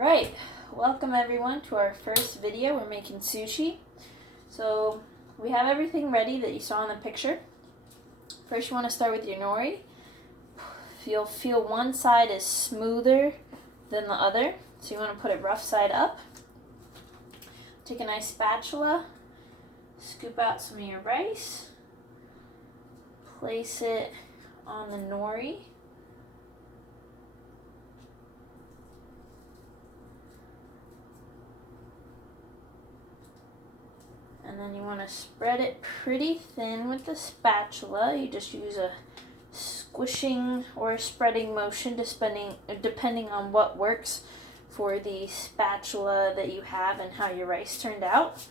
Alright, welcome everyone to our first video. We're making sushi. So we have everything ready that you saw in the picture. First you want to start with your nori. You'll feel one side is smoother than the other, so you want to put it rough side up. Take a nice spatula, scoop out some of your rice, place it on the nori. And then you want to spread it pretty thin with the spatula. You just use a squishing or spreading motion depending on what works for the spatula that you have and how your rice turned out.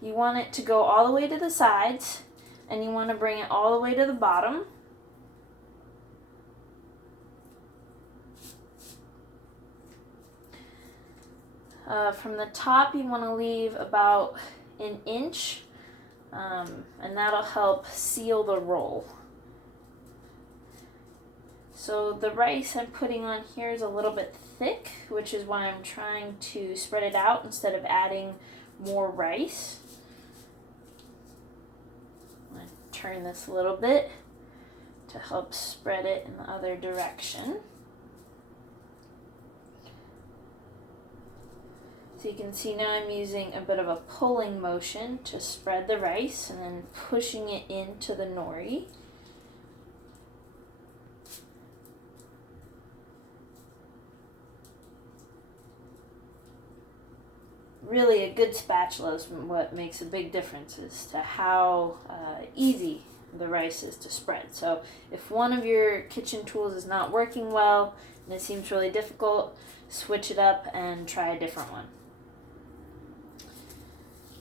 You want it to go all the way to the sides, and you want to bring it all the way to the bottom. From the top you want to leave about an inch, and that'll help seal the roll. So the rice I'm putting on here is a little bit thick, which is why I'm trying to spread it out instead of adding more rice. I'm going to turn this a little bit to help spread it in the other direction. So you can see now I'm using a bit of a pulling motion to spread the rice and then pushing it into the nori. Really, a good spatula is what makes a big difference as to how easy the rice is to spread. So if one of your kitchen tools is not working well and it seems really difficult, switch it up and try a different one.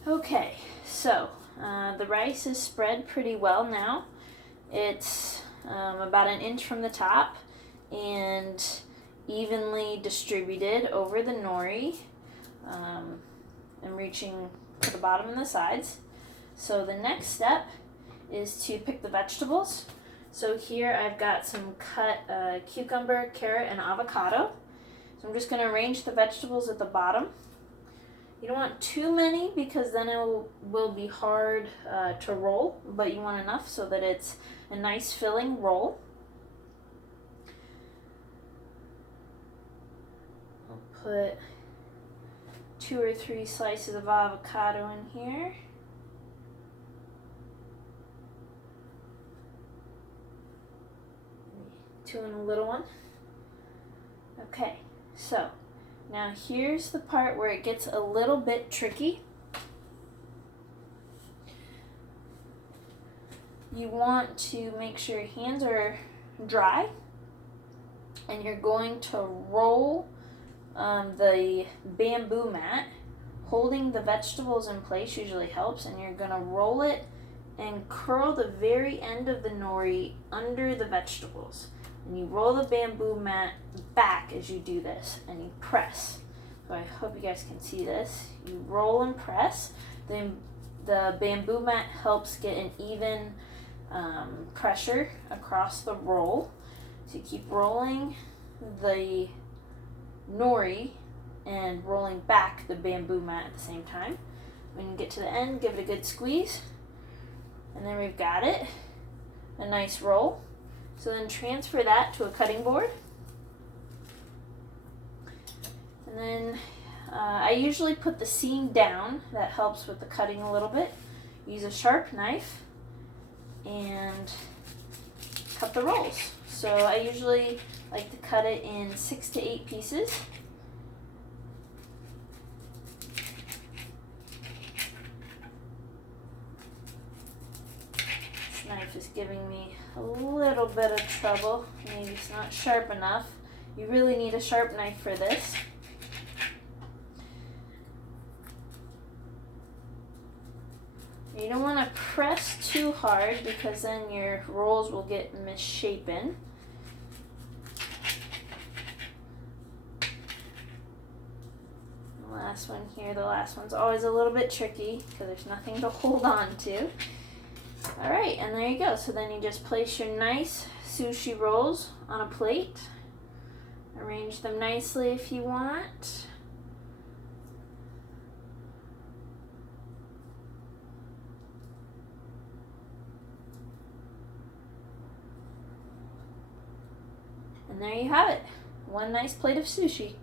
Okay, so the rice is spread pretty well now. It's about an inch from the top and evenly distributed over the nori. I'm reaching to the bottom and the sides. So the next step is to pick the vegetables. So here I've got some cut cucumber, carrot, and avocado. So I'm just going to arrange the vegetables at the bottom. You don't want too many because then it will be hard to roll, but you want enough so that it's a nice filling roll. I'll put 2 or 3 slices of avocado in here. Two in a little one. Okay, so now here's the part where it gets a little bit tricky. You want to make sure your hands are dry, and you're going to roll the bamboo mat. Holding the vegetables in place usually helps, and you're going to roll it and curl the very end of the nori under the vegetables. And you roll the bamboo mat back as you do this, and you press. So I hope you guys can see this. You roll and press. Then the bamboo mat helps get an even pressure across the roll. So you keep rolling the nori and rolling back the bamboo mat at the same time. When you get to the end, give it a good squeeze. And then we've got it. A nice roll. So then transfer that to a cutting board. And then I usually put the seam down. That helps with the cutting a little bit. Use a sharp knife and cut the rolls. So I usually like to cut it in 6 to 8 pieces. This knife is giving me a little bit of trouble. Maybe it's not sharp enough. You really need a sharp knife for this. You don't want to press too hard because then your rolls will get misshapen. The last one here, the last one's always a little bit tricky because there's nothing to hold on to. Alright, and there you go. So then you just place your nice sushi rolls on a plate. Arrange them nicely if you want. And there you have it. One nice plate of sushi.